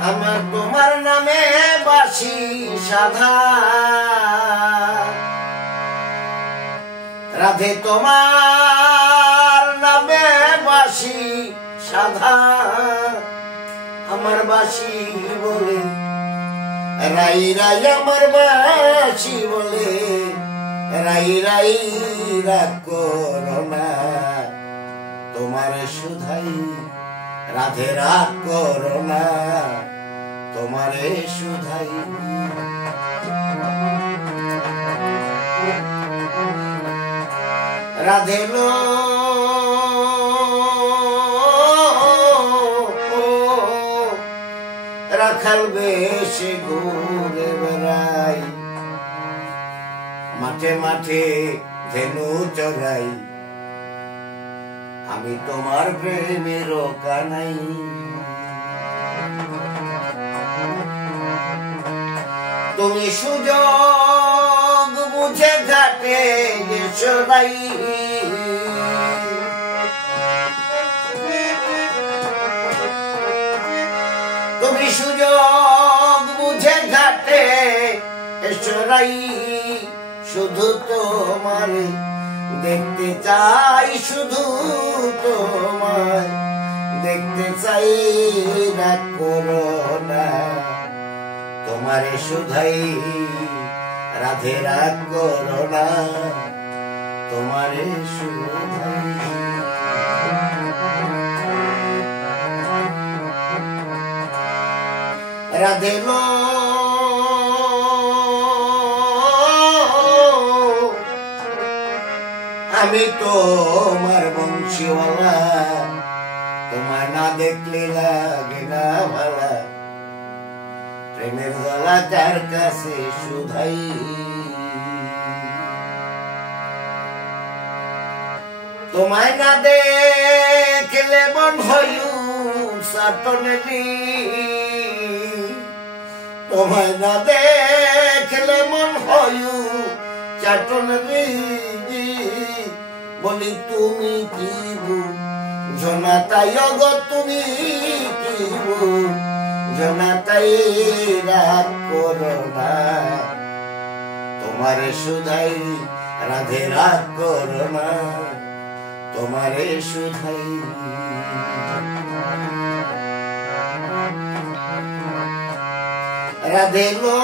আমার তোমার নামে বাসি সাধা রাধে তোমার নামে বাসি সাধা আমার বাসি বলে রাই রাই আমার বাসি বলে রাই রাই রাগ করো না তোমার সুধাই রাধে রাগ করো না তোমারে সুধাই রাধে লো রাখাল বেশে ঘুরে বেড়াই মাঠে মাঠে ধেনু চড়াই আমি তোমার প্রেমের কানাই তুমি সুযোগ বুঝে ঘাটে সবাই তুমি সুযোগ বুঝে ঘাটে সরাই শুধু তোমার দেখতে চাই শুধু তোমার দেখতে চাই রাগ করো না তোমারে সুধাই রাধে রাগ করো না তোমারে সুধাই রাধে লো আমি তোমার বংশীওয়ালা তোমার না দেখলে লাগে না ভালা প্রেমের গলা তার কাছে সুধাই তোমায় না দেখলে মন হইউ সাতনেরি তোমায় না দেখলে মন হইউ চাটনেরি বলি তুমি কি জনাতাই গো তুমি কি জনাতাই রাগ করো না তোমারে সুধাই রাধে রাগ করো না তোমারে সুধাই রাধে লো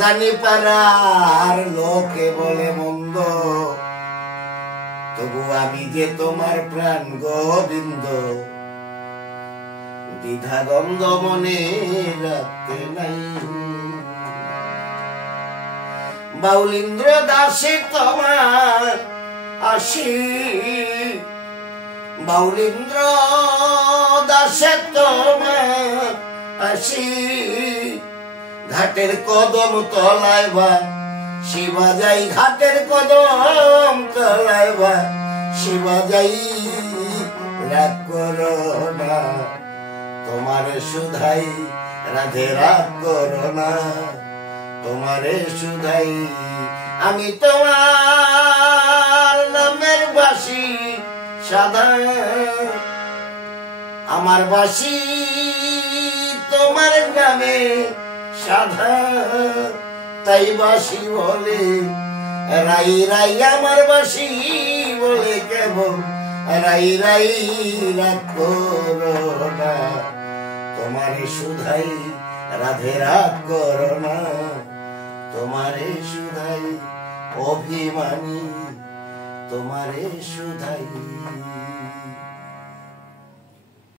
জানি পারার লোকে বলে মন্দ তবু আমি যে তোমার প্রাণ গোবিন্দ দ্বিধা দ্বন্দ্ব মনে রাখতে নাই বাউলিন্দ্র দাসে তোমার আসি বাউলিন্দ্র দাসে তোমার আসি ঘাটের কদম তলায় বা শিবা যাই ঘাটের কদম তলায় বা শিবা যাই রাগ করো না তোমারে সুধাই রাধে রাগ করো না তোমারে সুধাই আমি তোমার নামের বাসি সাধা আমার বাসি তোমার নামে সাধা তাই বাসি বলে রাই রাই আমার বাসি বলে কেবল রাই রাই রাগ করো না তোমারে সুধাই রাধে রাগ করো না তোমারে সুধাই অভিমানী তোমারে সুধাই